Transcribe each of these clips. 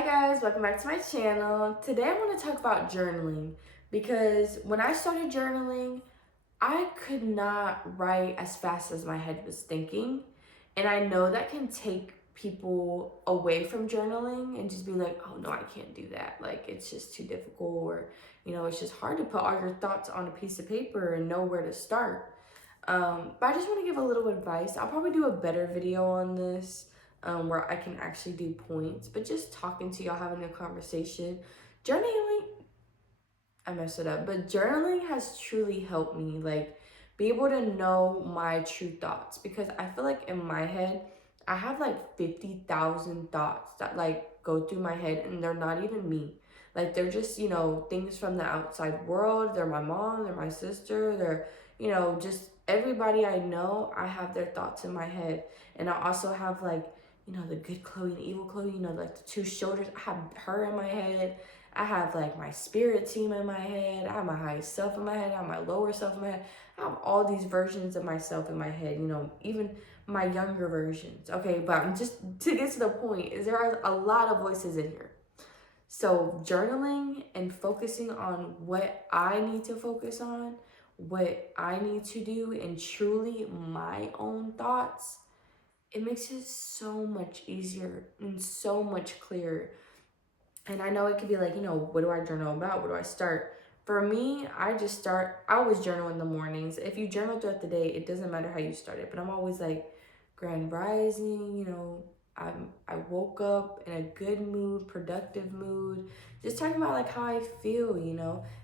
Hi guys, welcome back to my channel. Today I want to talk about journaling because when I started journaling, I could not write as fast as my head was thinking. And I know that can take people away from journaling and just be like, oh no, I can't do that. Like it's just too difficult, or it's just hard to put all your thoughts on a piece of paper and know where to start. But I just want to give a little advice. I'll probably do a better video on this where I can actually do points, but just talking to y'all, having a conversation. Journaling, I messed it up, but journaling has truly helped me, like, be able to know my true thoughts, because I feel like in my head, I have like 50,000 thoughts that like go through my head and they're not even me. Like they're just, things from the outside world. They're my mom, they're my sister, they're, just everybody I know, I have their thoughts in my head. And I also have like, the good Chloe and evil Chloe, like the two shoulders. I have her in my head. I have like my spirit team in my head. I have my highest self in my head. I have my lower self in my head. I have all these versions of myself in my head, even my younger versions. Okay, but I'm just to get to the point is there are a lot of voices in here. So journaling and focusing on what I need to focus on, what I need to do, and truly my own thoughts, it makes it so much easier and so much clearer. And I know it could be like, what do I journal about? Where do I start? For me, I always journal in the mornings. If you journal throughout the day, it doesn't matter how you start it. But I'm always like, grand rising, I woke up in a good mood, productive mood. Just talking about like how I feel,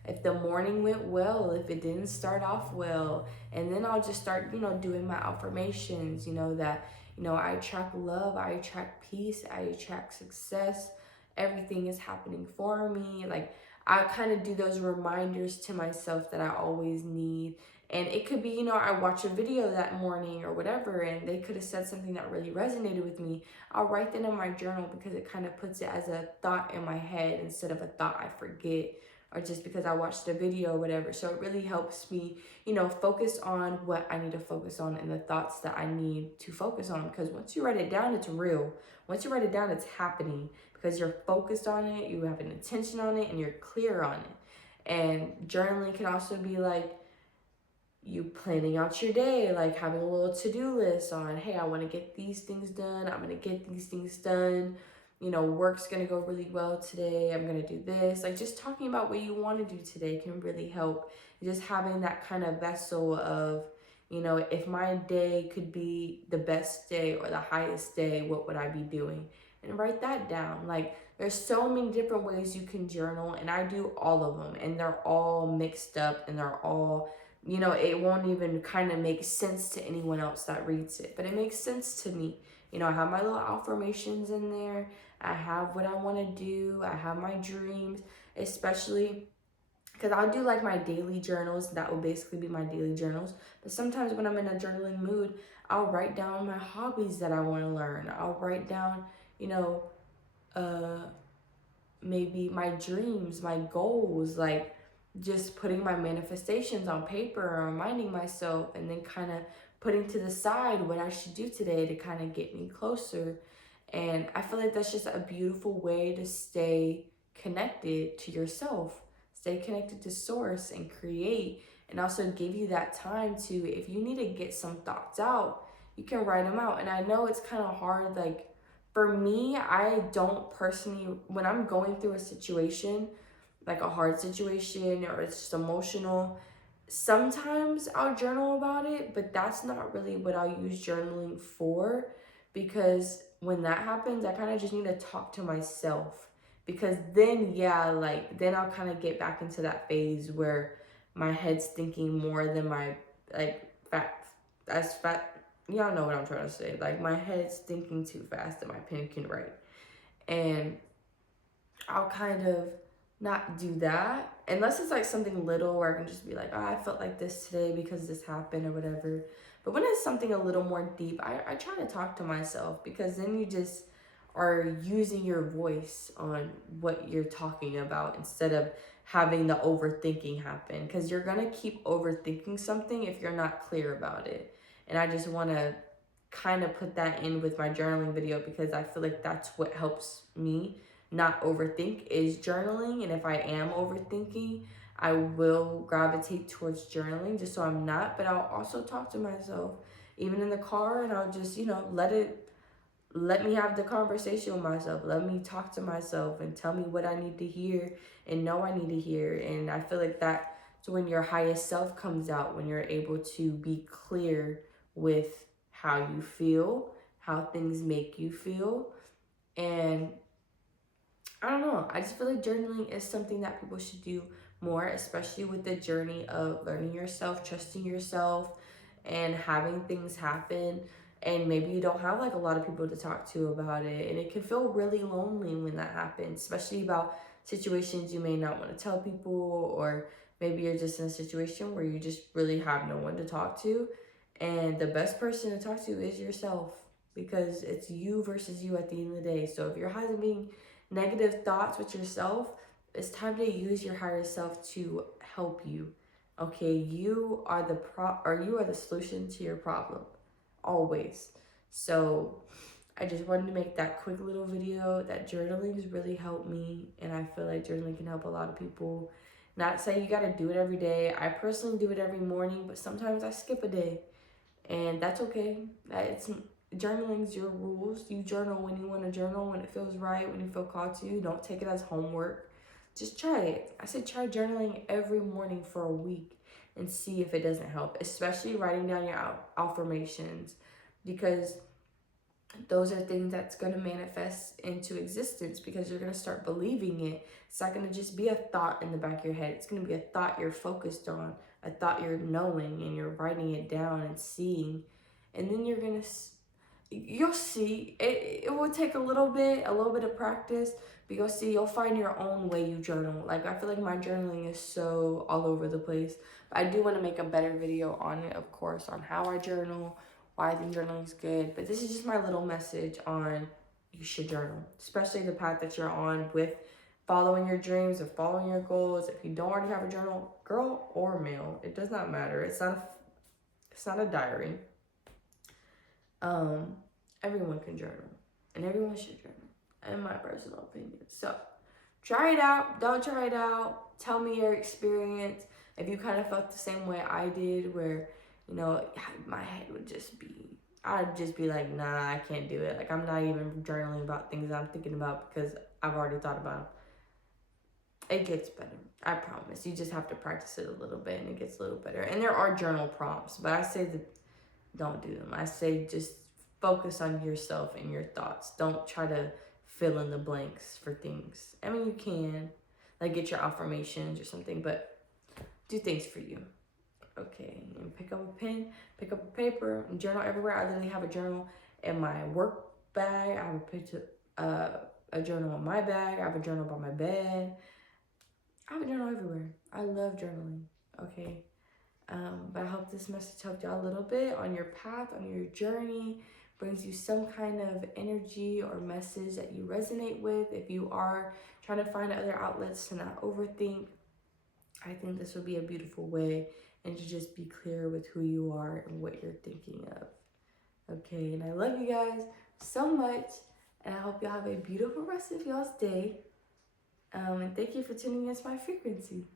if the morning went well, if it didn't start off well. And then I'll just start, doing my affirmations, that, I attract love, I attract peace, I attract success, everything is happening for me. Like I kind of do those reminders to myself that I always need. And it could be, I watch a video that morning or whatever, and they could have said something that really resonated with me. I'll write that in my journal because it kind of puts it as a thought in my head instead of a thought I forget, or just because I watched a video or whatever. So it really helps me, focus on what I need to focus on and the thoughts that I need to focus on. Because once you write it down, it's real. Once you write it down, it's happening because you're focused on it, you have an intention on it, and you're clear on it. And journaling can also be like you planning out your day, like having a little to-do list on, hey, I want to get these things done, I'm going to get these things done, work's going to go really well today, I'm going to do this. Like just talking about what you want to do today can really help. Just having that kind of vessel of, if my day could be the best day or the highest day, what would I be doing? And write that down. Like there's so many different ways you can journal, and I do all of them, and they're all mixed up, and they're all, it won't even kind of make sense to anyone else that reads it, but it makes sense to me. I have my little affirmations in there. I have what I want to do. I have my dreams, especially because I'll do like my daily journals. That will basically be my daily journals. But sometimes when I'm in a journaling mood, I'll write down my hobbies that I want to learn. I'll write down, you know, uh, maybe my dreams, my goals, like just putting my manifestations on paper, reminding myself, and then kind of putting to the side what I should do today to kind of get me closer. And I feel like that's just a beautiful way to stay connected to yourself, stay connected to source and create, and also give you that time to, if you need to get some thoughts out, you can write them out. And I know it's kind of hard, like for me, I don't personally, when I'm going through a situation, like a hard situation or it's just emotional, sometimes I'll journal about it, but that's not really what I'll use journaling for, because when that happens, I kind of just need to talk to myself, because then, yeah, like then I'll kind of get back into that phase where my head's thinking more than my, like, fat, y'all know what I'm trying to say. Like my head's thinking too fast and my pen can write. And I'll kind of not do that unless it's like something little where I can just be like, oh, I felt like this today because this happened or whatever. But when it's something a little more deep, I try to talk to myself, because then you just are using your voice on what you're talking about instead of having the overthinking happen, because you're going to keep overthinking something if you're not clear about it. And I just want to kind of put that in with my journaling video, because I feel like that's what helps me not overthink is journaling. And if I am overthinking, I will gravitate towards journaling just so I'm not. But I'll also talk to myself, even in the car, and I'll just, let me have the conversation with myself. Let me talk to myself and tell me what I need to hear and know I need to hear. And I feel like that's when your highest self comes out, when you're able to be clear with how you feel, how things make you feel. And I don't know, I just feel like journaling is something that people should do more, especially with the journey of learning yourself, trusting yourself, and having things happen. And maybe you don't have like a lot of people to talk to about it, and it can feel really lonely when that happens, especially about situations you may not want to tell people, or maybe you're just in a situation where you just really have no one to talk to. And the best person to talk to is yourself, because it's you versus you at the end of the day. So if you're having negative thoughts with yourself, it's time to use your higher self to help you. Okay, you are the solution to your problem, always. So I just wanted to make that quick little video that journaling has really helped me, and I feel like journaling can help a lot of people. Not saying you got to do it every day. I personally do it every morning, but sometimes I skip a day, and that's okay. It's journaling's your rules. You journal when you want to journal, when it feels right, when you feel called to. You don't take it as homework. Just try it. I said try journaling every morning for a week and see if it doesn't help, especially writing down your affirmations, because those are things that's going to manifest into existence, because you're going to start believing it. It's not going to just be a thought in the back of your head. It's going to be a thought you're focused on, a thought you're knowing, and you're writing it down and seeing. And then you'll see it will take a little bit of practice, but you'll find your own way you journal. Like, I feel like my journaling is so all over the place, but I do want to make a better video on it, of course, on how I journal, why I think journaling is good. But this is just my little message on you should journal, especially the path that you're on with following your dreams and following your goals. If you don't already have a journal, girl or male, it does not matter. It's not a diary. Everyone can journal, and everyone should journal, in my personal opinion. So try it out. Don't try it out. Tell me your experience. If you kind of felt the same way I did, where, my head would I'd just be like, nah, I can't do it. Like, I'm not even journaling about things I'm thinking about because I've already thought about them. It gets better. I promise. You just have to practice it a little bit, and it gets a little better. And there are journal prompts, but I say that don't do them. I say just focus on yourself and your thoughts. Don't try to fill in the blanks for things. I mean, you can, like, get your affirmations or something, but do things for you. Okay, and pick up a pen, pick up a paper, and journal everywhere. I literally have a journal in my work bag. I have a journal in my bag. I have a journal by my bed. I have a journal everywhere. I love journaling. Okay. But I hope this message helped y'all a little bit on your path, on your journey, brings you some kind of energy or message that you resonate with. If you are trying to find other outlets to not overthink, I think this would be a beautiful way, and to just be clear with who you are and what you're thinking of. Okay, and I love you guys so much, and I hope y'all have a beautiful rest of y'all's day. And thank you for tuning into my frequency.